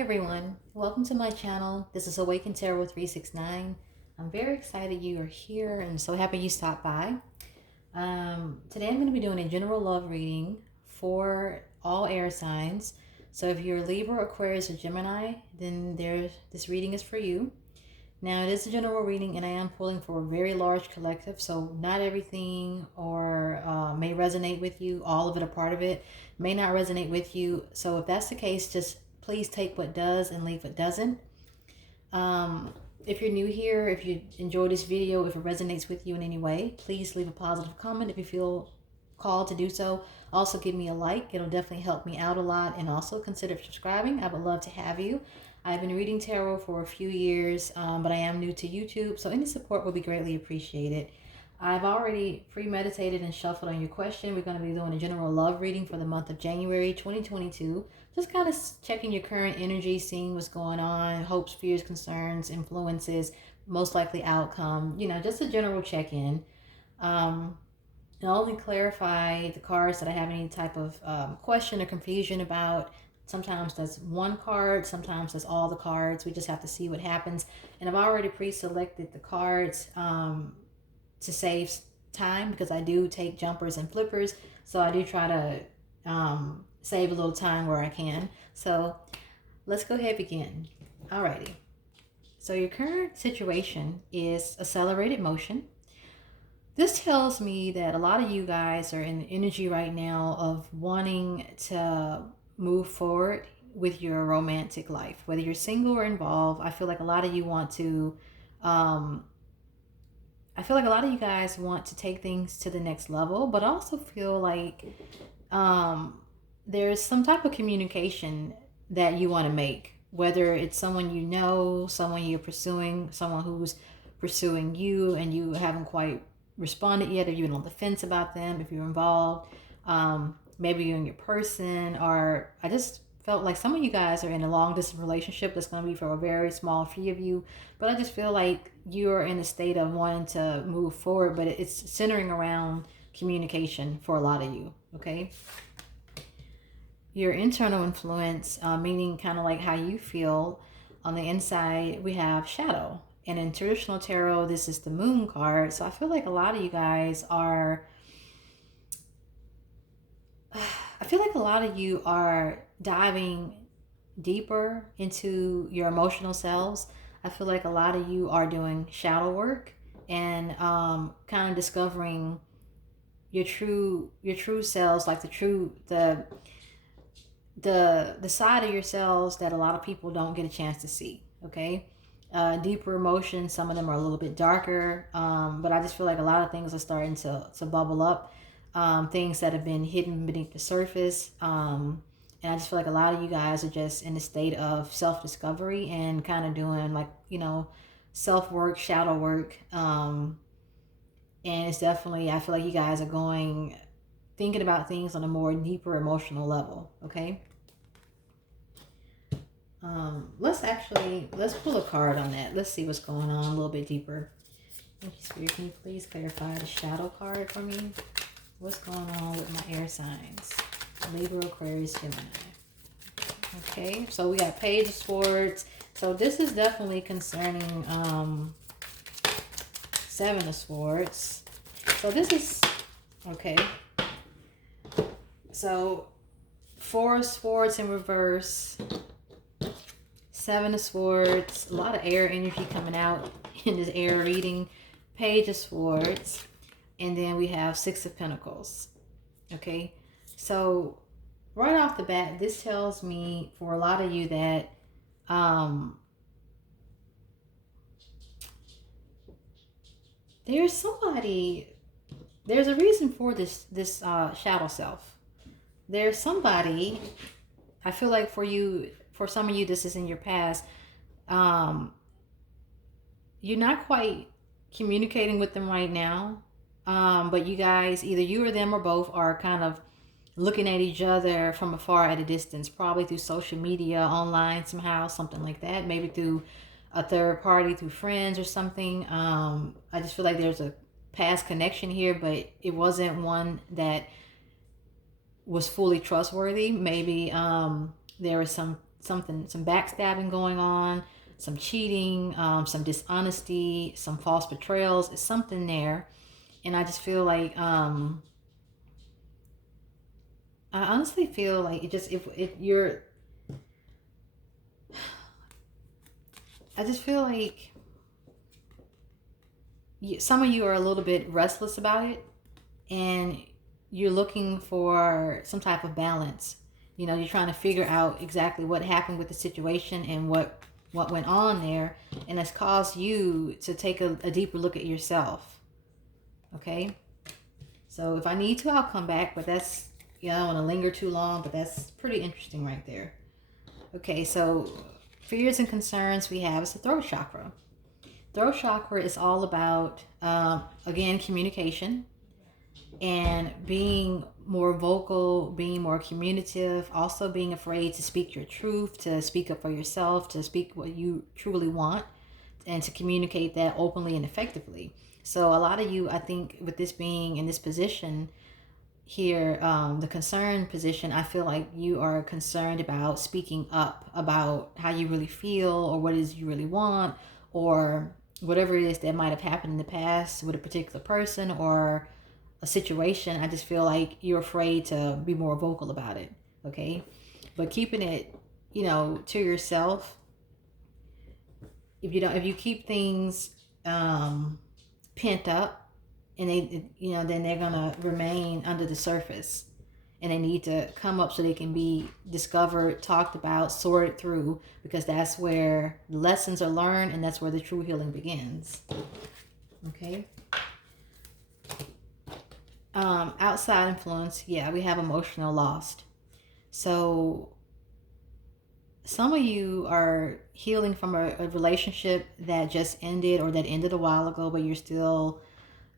everyone, welcome to my channel. This is Awaken Tarot 369. I'm very excited you are here and so happy you stopped by. Today I'm going to be doing a general love reading for all air signs. So if you're Libra, Aquarius, or Gemini, then this reading is for you. Now it is a general reading and I am pulling for a very large collective, so not everything may resonate with you. All of it, a part of it, may not resonate with you. So if that's the case, just please take what does and leave what doesn't. If you're new here, if you enjoy this video, if it resonates with you in any way, please leave a positive comment if you feel called to do so. Also give me a like. It'll definitely help me out a lot, and also consider subscribing. I would love to have you. I've been reading tarot for a few years, but I am new to YouTube, so any support will be greatly appreciated. I've already premeditated and shuffled on your question. We're going to be doing a general love reading for the month of January 2022. Just kind of checking your current energy, seeing what's going on, hopes, fears, concerns, influences, most likely outcome, just a general check-in. I'll only clarify the cards that I have any type of question or confusion about. Sometimes that's one card, sometimes that's all the cards. We just have to see what happens. And I've already pre-selected the cards to save time, because I do take jumpers and flippers. So I do try to save a little time where I can. So let's go ahead and begin. Alrighty. So your current situation is accelerated motion. This tells me that a lot of you guys are in the energy right now of wanting to move forward with your romantic life, whether you're single or involved. I feel like a lot of you want to guys want to take things to the next level, but I also feel like there's some type of communication that you want to make, whether it's someone you know, someone you're pursuing, someone who's pursuing you and you haven't quite responded yet, or you're on the fence about them if you're involved. Maybe you're in your person, or I just felt like some of you guys are in a long distance relationship that's going to be for a very small few of you, but I just feel like you're in a state of wanting to move forward, but it's centering around communication for a lot of you. Okay, your internal influence, meaning kind of like how you feel on the inside, we have shadow. And in traditional tarot, this is the moon card. So I feel like a lot of you guys are diving deeper into your emotional selves. I feel like a lot of you are doing shadow work and kind of discovering your true selves, like the side of yourselves that a lot of people don't get a chance to see. Okay, deeper emotions, some of them are a little bit darker, but I just feel like a lot of things are starting to bubble up, things that have been hidden beneath the surface, and I just feel like a lot of you guys are just in a state of self-discovery and kind of doing like, self-work, shadow work, and it's definitely, I feel like you guys are thinking about things on a more deeper emotional level. Okay, let's pull a card on that. Let's see what's going on a little bit deeper. Thank you, Spirit. Can you please clarify the shadow card for me? What's going on with my air signs? Libra, Aquarius, Gemini. Okay, so we got Page of Swords. So this is definitely concerning Seven of Swords. So this is, okay. So Four of Swords in reverse. Seven of Swords. A lot of air energy coming out in this air reading. Page of Swords. And then we have Six of Pentacles. Okay, so right off the bat, this tells me for a lot of you that there's a reason for this shadow self. There's somebody, I feel like for some of you, this is in your past. You're not quite communicating with them right now. But you guys, either you or them or both, are kind of looking at each other from afar at a distance, probably through social media, online somehow, something like that. Maybe through a third party, through friends or something. I just feel like there's a past connection here, but it wasn't one that was fully trustworthy. Maybe there was some some backstabbing going on, some cheating, some dishonesty, some false betrayals. It's something there. And I just feel like, I honestly feel like it just, if you're, I just feel like some of you are a little bit restless about it, and you're looking for some type of balance. You know, you're trying to figure out exactly what happened with the situation and what went on there, and it's caused you to take a deeper look at yourself. Okay, so if I need to, I'll come back, but that's, I don't want to linger too long, but that's pretty interesting right there. Okay, so fears and concerns we have is the throat chakra. Throat chakra is all about, again, communication and being more vocal, being more communicative, also being afraid to speak your truth, to speak up for yourself, to speak what you truly want, and to communicate that openly and effectively. So a lot of you, I think, with this being in this position here, the concern position, I feel like you are concerned about speaking up about how you really feel, or what it is you really want, or whatever it is that might have happened in the past with a particular person or a situation. I just feel like you're afraid to be more vocal about it. Okay, but keeping it, to yourself, if you keep things pent up, and then they're gonna remain under the surface, and they need to come up so they can be discovered, talked about, sorted through, because that's where the lessons are learned, and that's where the true healing begins. Okay. Outside influence, yeah, we have emotional loss. So some of you are healing from a relationship that just ended, or that ended a while ago, but you're still,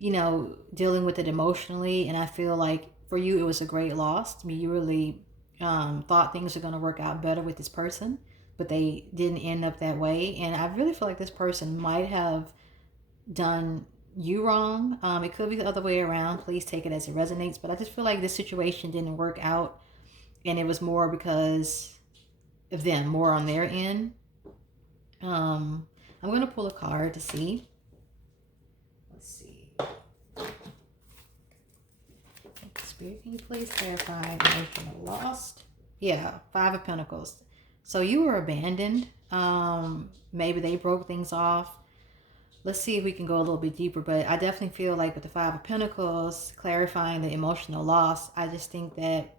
dealing with it emotionally. And I feel like for you, it was a great loss. I mean, you really thought things were going to work out better with this person, but they didn't end up that way. And I really feel like this person might have done you wrong. It could be the other way around. Please take it as it resonates. But I just feel like this situation didn't work out, and it was more because of them, more on their end. I'm going to pull a card to see. Let's see. Spirit, can you please clarify emotional lost? Yeah, Five of Pentacles. So you were abandoned. Maybe they broke things off. Let's see if we can go a little bit deeper, but I definitely feel like with the Five of Pentacles, clarifying the emotional loss, I just think that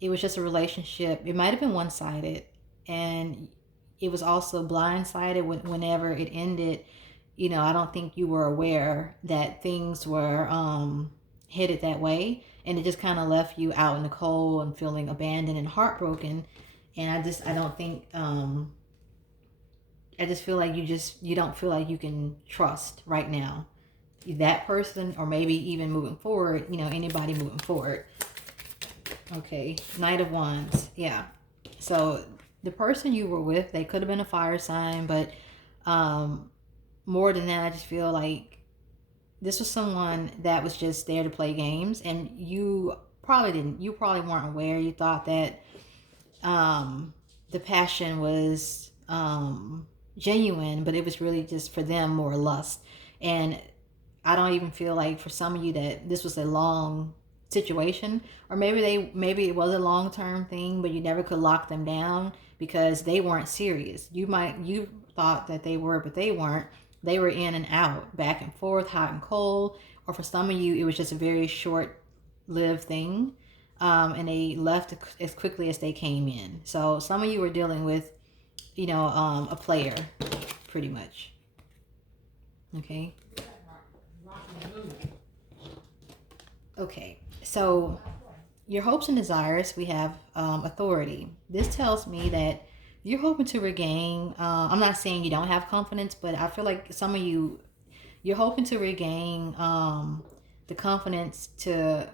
it was just a relationship. It might have been one-sided, and it was also blindsided whenever it ended. I don't think you were aware that things were headed that way, and it just kind of left you out in the cold and feeling abandoned and heartbroken. And I don't think, I just feel like you don't feel like you can trust right now that person, or maybe even moving forward, anybody moving forward. Okay, Knight of Wands. Yeah. So the person you were with, they could have been a fire sign, but more than that, I just feel like this was someone that was just there to play games, and you probably weren't aware. You thought that the passion was genuine, but it was really just for them more lust. And I don't even feel like for some of you that this was a long situation, or maybe it was a long-term thing, but you never could lock them down because they weren't serious. You thought that they were, but they weren't. They were in and out, back and forth, hot and cold. Or for some of you, it was just a very short-lived thing, and they left as quickly as they came in. So some of you were dealing with, a player, pretty much. Okay. Okay. So your hopes and desires, we have authority. This tells me that you're hoping to regain, I'm not saying you don't have confidence, but I feel like some of you're hoping to regain the confidence to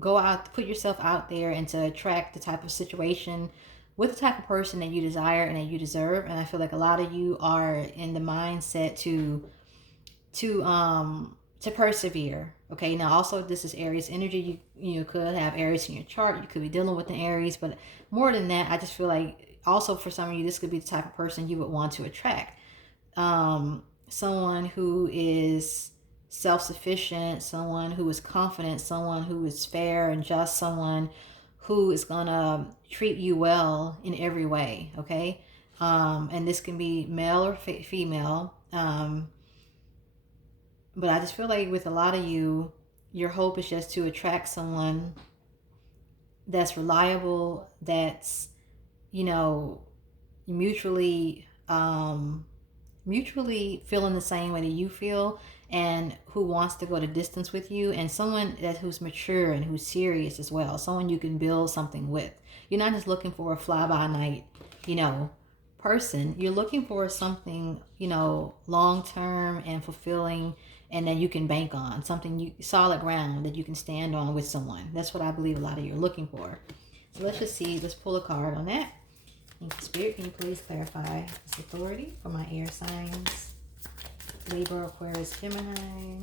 go out, put yourself out there, and to attract the type of situation with the type of person that you desire and that you deserve. And I feel like a lot of you are in the mindset to persevere. Okay, now also this is Aries energy. You could have Aries in your chart. You could be dealing with an Aries, but more than that, I just feel like also for some of you, this could be the type of person you would want to attract. Someone who is self-sufficient, someone who is confident, someone who is fair and just, someone who is gonna treat you well in every way, okay? And this can be male or female. But I just feel like with a lot of you, your hope is just to attract someone that's reliable, that's, you know, mutually feeling the same way that you feel, and who wants to go the distance with you, and someone who's mature and who's serious as well, someone you can build something with. You're not just looking for a fly-by-night, person. You're looking for something, long-term and fulfilling, and that you can bank on, something solid ground that you can stand on with someone. That's what I believe a lot of you are looking for. So let's just see. Let's pull a card on that. Thank you, Spirit. Can you please clarify this authority for my air signs? Libra, Aquarius, Gemini.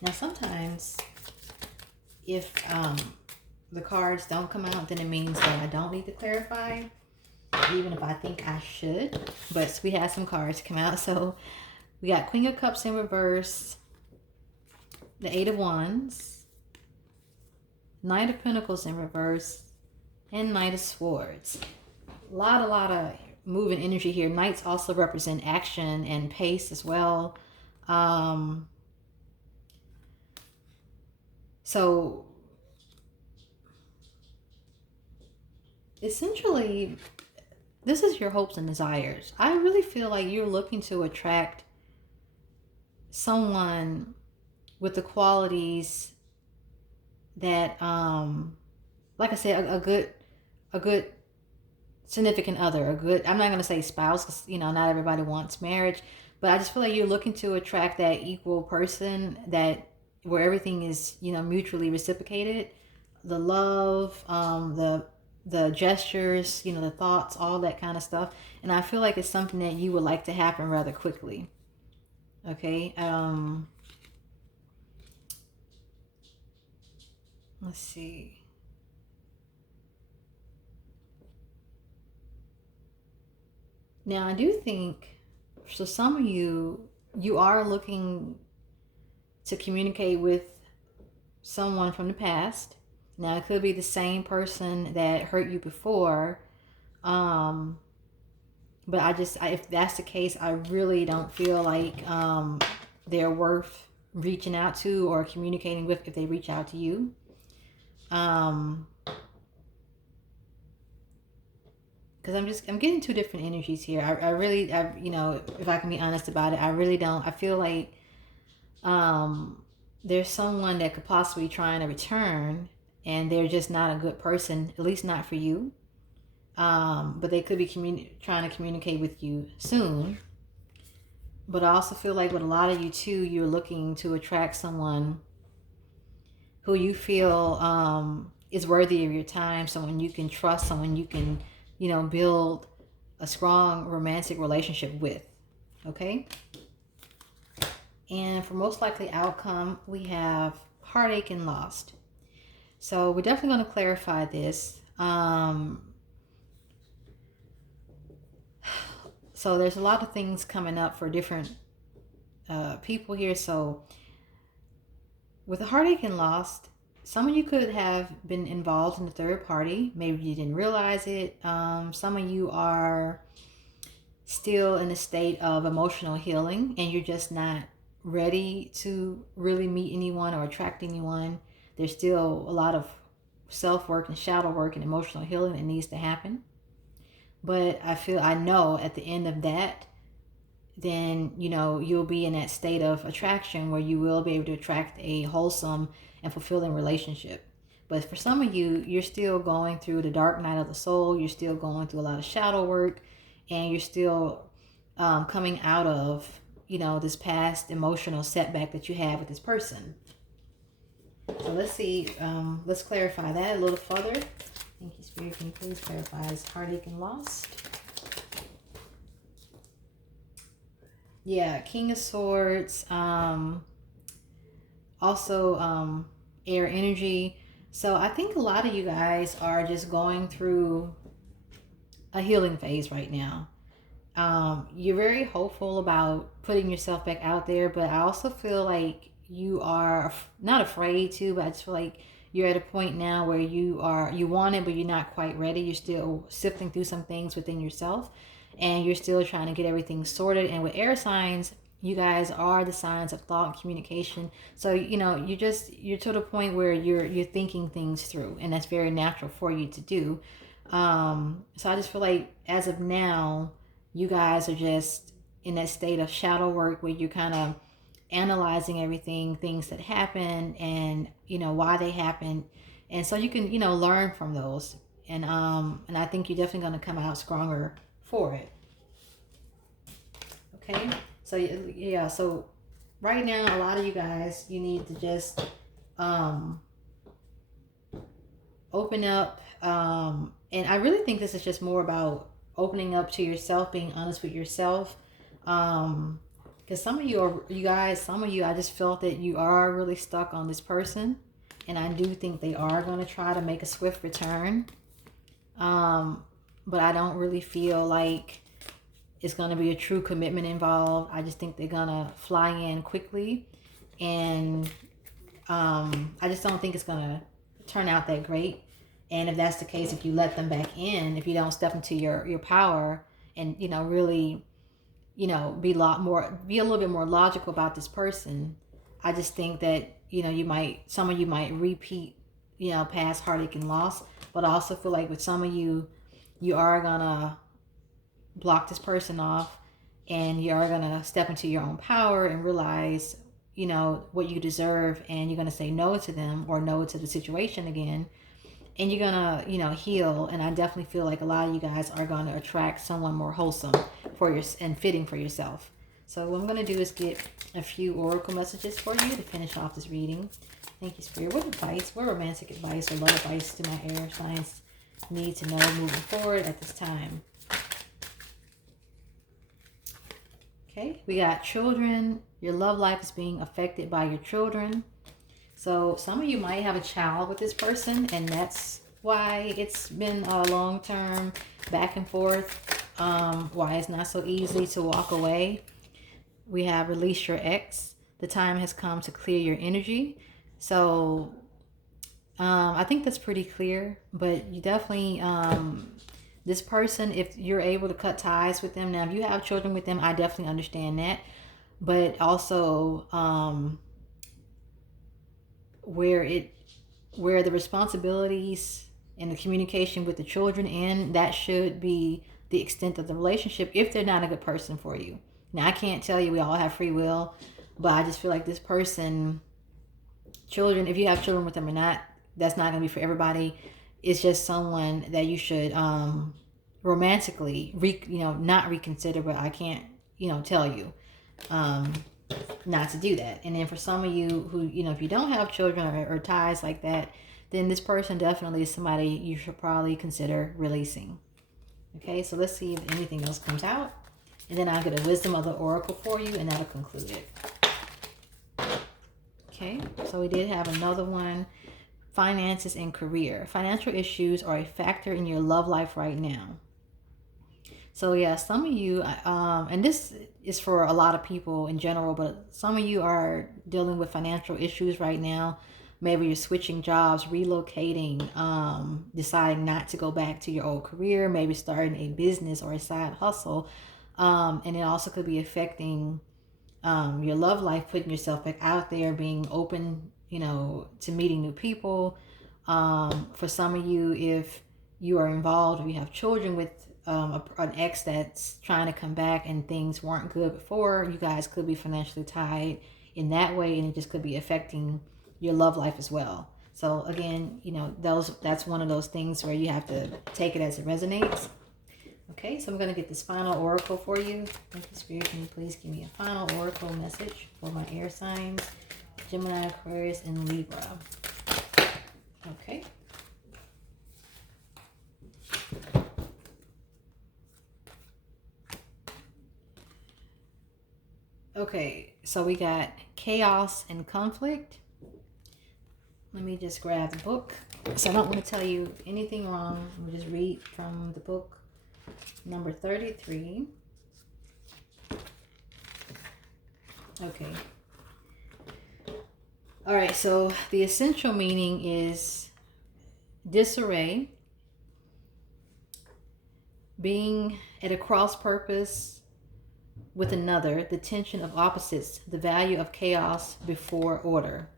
Now, sometimes if the cards don't come out, then it means that I don't need to clarify, even if I think I should. But we had some cards come out. So we got Queen of Cups in reverse, the Eight of Wands, Knight of Pentacles in reverse, and Knight of Swords. A lot of moving energy here. Knights also represent action and pace as well. So essentially, this is your hopes and desires. I really feel like you're looking to attract someone with the qualities that, like I said, a good significant other, I'm not going to say spouse, because, not everybody wants marriage, but I just feel like you're looking to attract that equal person, where everything is, mutually reciprocated. The love, the gestures, the thoughts, all that kind of stuff. And I feel like it's something that you would like to happen rather quickly. Okay. Let's see. Now, I do think, so some of you are looking to communicate with someone from the past. Now, it could be the same person that hurt you before. But if that's the case, I really don't feel like they're worth reaching out to or communicating with if they reach out to you. Because I'm getting two different energies here. I really, if I can be honest about it, I really don't. I feel like there's someone that could possibly be trying to return, and they're just not a good person, at least not for you. But they could be trying to communicate with you soon. But I also feel like with a lot of you too, you're looking to attract someone who you feel is worthy of your time, someone you can trust, someone you can, build a strong romantic relationship with. Okay? And for most likely outcome, we have heartache and lost. So we're definitely going to clarify this. So there's a lot of things coming up for different people here. So with the heartache and lost, some of you could have been involved in the third party. Maybe you didn't realize it. Some of you are still in a state of emotional healing, and you're just not ready to really meet anyone or attract anyone. There's still a lot of self-work and shadow work and emotional healing that needs to happen. But I know at the end of that, then, you'll be in that state of attraction where you will be able to attract a wholesome and fulfilling relationship. But for some of you, you're still going through the dark night of the soul. You're still going through a lot of shadow work, and you're still coming out of, this past emotional setback that you had with this person. So let's see. Let's clarify that a little further. Thank you, Spirit. Can you please clarify this heartache and lost? Yeah, King of Swords. Also, air energy. So I think a lot of you guys are just going through a healing phase right now. You're very hopeful about putting yourself back out there, but I also feel like you are not afraid to, but I just feel like you're at a point now where you want it, but you're not quite ready. You're still sifting through some things within yourself, and you're still trying to get everything sorted. And with air signs, you guys are the signs of thought and communication. So, you're to the point where you're thinking things through, and that's very natural for you to do. So I just feel like as of now, you guys are just in that state of shadow work where you're kind of analyzing everything, things that happen, and why they happen, and so you can learn from those, and I think you're definitely going to come out stronger for it. Okay, so yeah, so right now a lot of you guys, you need to just open up, and I really think this is just more about opening up to yourself, being honest with yourself, because some of you, I just felt that you are really stuck on this person, and I do think they are going to try to make a swift return, but I don't really feel like it's going to be a true commitment involved. I just think they're going to fly in quickly, and I just don't think it's going to turn out that great. And if that's the case, if you let them back in, if you don't step into your power and really be a little bit more logical about this person, I just think that some of you might repeat past heartache and loss. But I also feel like with some of you, you are gonna block this person off, and you are gonna step into your own power and realize what you deserve, and you're gonna say no to them or no to the situation again, and you're gonna heal. And I definitely feel like a lot of you guys are gonna attract someone more wholesome and fitting for yourself. So what I'm gonna do is get a few oracle messages for you to finish off this reading. Thank you, Spirit. What romantic advice or love advice do my air signs need to know moving forward at this time? Okay, we got children. Your love life is being affected by your children. So some of you might have a child with this person, and that's why it's been a long-term back and forth, why it's not so easy to walk away. We have release your ex. The time has come to clear your energy. So I think that's pretty clear, but you definitely, this person, if you're able to cut ties with them, now if you have children with them, I definitely understand that, but also where the responsibilities and the communication with the children end, that should be the extent of the relationship if they're not a good person for you. Now, I can't tell you, we all have free will, but I just feel like this person, children, if you have children with them or not, that's not going to be for everybody. It's just someone that you should romantically, not reconsider, but I can't, tell you not to do that. And then for some of you who, if you don't have children or ties like that, then this person definitely is somebody you should probably consider releasing. Okay, so let's see if anything else comes out. And then I'll get a wisdom of the oracle for you, and that'll conclude it. Okay, so we did have another one. Finances and career. Financial issues are a factor in your love life right now. So yeah, some of you, and this is for a lot of people in general, but some of you are dealing with financial issues right now. Maybe you're switching jobs, relocating, deciding not to go back to your old career, maybe starting a business or a side hustle. And it also could be affecting your love life, putting yourself back out there, being open, to meeting new people. For some of you, if you are involved or you have children with an ex that's trying to come back and things weren't good before, you guys could be financially tied in that way, and it just could be affecting your love life as well. So again, that's one of those things where you have to take it as it resonates. Okay, so I'm going to get this final oracle for you. Thank you, Spirit. Can you please give me a final oracle message for my air signs, Gemini, Aquarius, and Libra? Okay. Okay, so we got chaos and conflict. Let me just grab the book. So I don't want to tell you anything wrong. We'll just read from the book. Number 33. Okay. All right, so the essential meaning is disarray, being at a cross purpose with another, the tension of opposites, the value of chaos before order.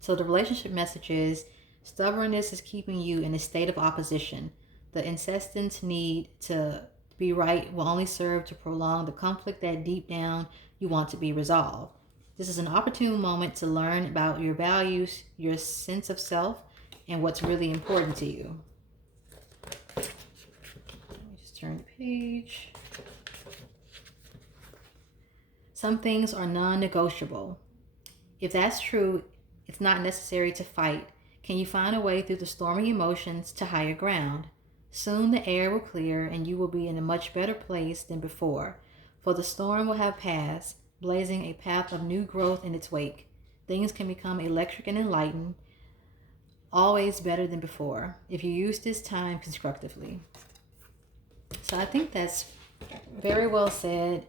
So the relationship message is stubbornness is keeping you in a state of opposition. The insistence need to be right will only serve to prolong the conflict that deep down you want to be resolved. This is an opportune moment to learn about your values, your sense of self, and what's really important to you. Let me just turn the page. Some things are non-negotiable. If that's true, it's not necessary to fight. Can you find a way through the stormy emotions to higher ground? Soon the air will clear and you will be in a much better place than before, for the storm will have passed, blazing a path of new growth in its wake. Things can become electric and enlightened, always better than before, if you use this time constructively. So I think that's very well said.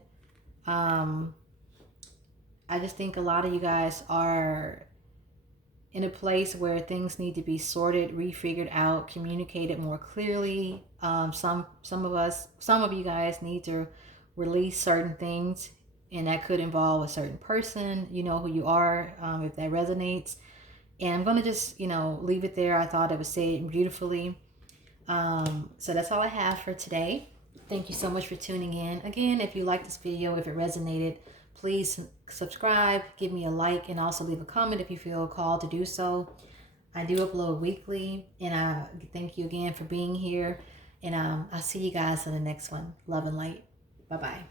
I just think a lot of you guys are in a place where things need to be sorted, refigured out, communicated more clearly. Some of you guys need to release certain things, and that could involve a certain person. You know who you are, if that resonates. And I'm gonna just leave it there. I thought it was said beautifully. So that's all I have for today. Thank you so much for tuning in. Again, if you like this video, if it resonated, please subscribe, give me a like, and also leave a comment if you feel called to do so. I do upload weekly, and I thank you again for being here. And I'll see you guys in the next one. Love and light. Bye-bye.